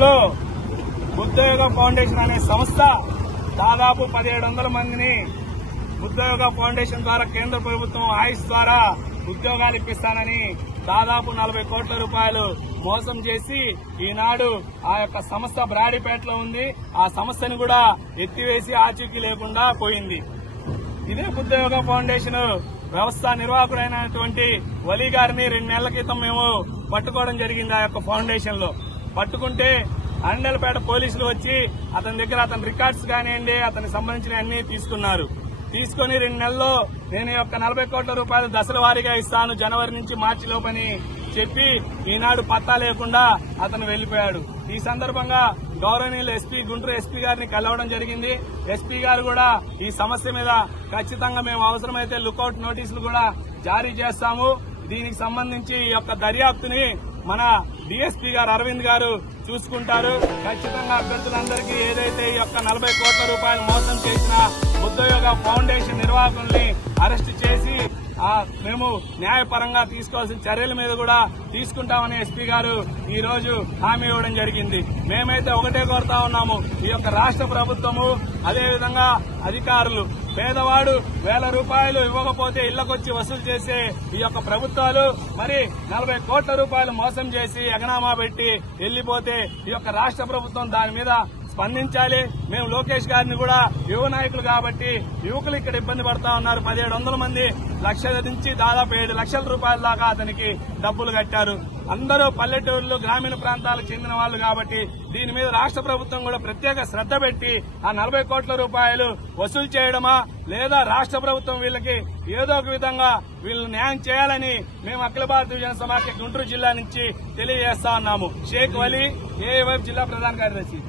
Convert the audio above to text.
రాష్ట్రంలో బుద్ధయోగ ఫౌండేషన్ అనే సంస్థ దాదాపు 1700 మందిని బుద్ధయోగ ఫౌండేషన్ ద్వారా కేంద్ర ప్రభుత్వం ఆయుష్ ద్వారా ఉద్యోగాలు ఇప్పిస్తానని దాదాపు 40 కోట్ల రూపాయలు మోసం చేసి ఈనాడు ఆ యొక్క సంస్థ బ్రాడీపేటలో ఉంది. ఆ సంస్థను కూడా ఎత్తివేసి ఆచూకీ లేకుండా పోయింది. ఇదే బుద్ధయోగ ఫౌండేషన్ వ్యవస్థ నిర్వాహకుడైనటువంటి వలీ గారిని 2 నెలల క్రితం మేము పట్టుకోవడం జరిగింది. ఆ యొక్క ఫౌండేషన్ లో పట్టుకుంటే అండలపేట పోలీసులు వచ్చి అతని దగ్గర అతని రికార్డ్స్ కానివ్వండి, అతనికి సంబంధించిన అన్ని తీసుకున్నారు. తీసుకుని 2 నెలల్లో నేను యొక్క 40 కోట్ల రూపాయలు దశల వారీగా ఇస్తాను జనవరి నుంచి మార్చి లోపని చెప్పి ఈనాడు పత్తా లేకుండా అతను వెళ్లిపోయాడు. ఈ సందర్భంగా గౌరవనీయులు గుంటూరు ఎస్పీ గారిని కలవడం జరిగింది. ఎస్పీ గారు కూడా ఈ సమస్య మీద ఖచ్చితంగా మేము అవసరమైతే లుకౌట్ నోటీసులు కూడా జారీ చేస్తాము. దీనికి సంబంధించి ఈ యొక్క దర్యాప్తుని మన డీఎస్పీ గారు అరవింద్ గారు చూసుకుంటారు. ఖచ్చితంగా అభ్యర్థులందరికీ ఏదైతే ఈ యొక్క 40 కోట్ల రూపాయలు మోసం చేసిన బుద్ధయోగ ఫౌండేషన్ నిర్వాహకుల్ని అరెస్టు చేసి మేము న్యాయపరంగా తీసుకోవాల్సిన చర్యల మీద కూడా తీసుకుంటామని ఎస్పీ గారు ఈ రోజు హామీ ఇవ్వడం జరిగింది. మేమైతే ఒకటే కోరుతా ఉన్నాము, ఈ యొక్క రాష్ట్ర ప్రభుత్వము అదేవిధంగా అధికారులు పేదవాడు 1000 రూపాయలు ఇవ్వకపోతే ఇళ్లకొచ్చి వసూలు చేసే ఈ యొక్క ప్రభుత్వాలు మరి 40 కోట్ల రూపాయలు మోసం చేసి ఎగనామా పెట్టి వెళ్లిపోతే ఈ యొక్క రాష్ట్ర ప్రభుత్వం దాని మీద స్పందించాలి. మేము లోకేష్ గారిని కూడా యువ నాయకులు కాబట్టి యువకులు ఇక్కడ ఇబ్బంది పడతా ఉన్నారు. 1700 మంది లక్షల నుంచి దాదాపు 7 లక్షల రూపాయల దాకా అతనికి డబ్బులు కట్టారు. అందరూ పల్లెటూరులు గ్రామీణ ప్రాంతాలకు చెందిన వాళ్ళు కాబట్టి దీని మీద రాష్ట్ర ప్రభుత్వం కూడా ప్రత్యేక శ్రద్ధ పెట్టి ఆ 40 కోట్ల రూపాయలు వసూలు చేయడమా లేదా రాష్ట్ర ప్రభుత్వం వీళ్ళకి ఏదో ఒక విధంగా వీళ్ళు న్యాయం చేయాలని మేము అఖిల భారత యువజన సమాఖ్య గుంటూరు జిల్లా నుంచి తెలియజేస్తా ఉన్నాము. షేక్ వలీ, ఏఐవైఎఫ్ జిల్లా ప్రధాన కార్యదర్శి.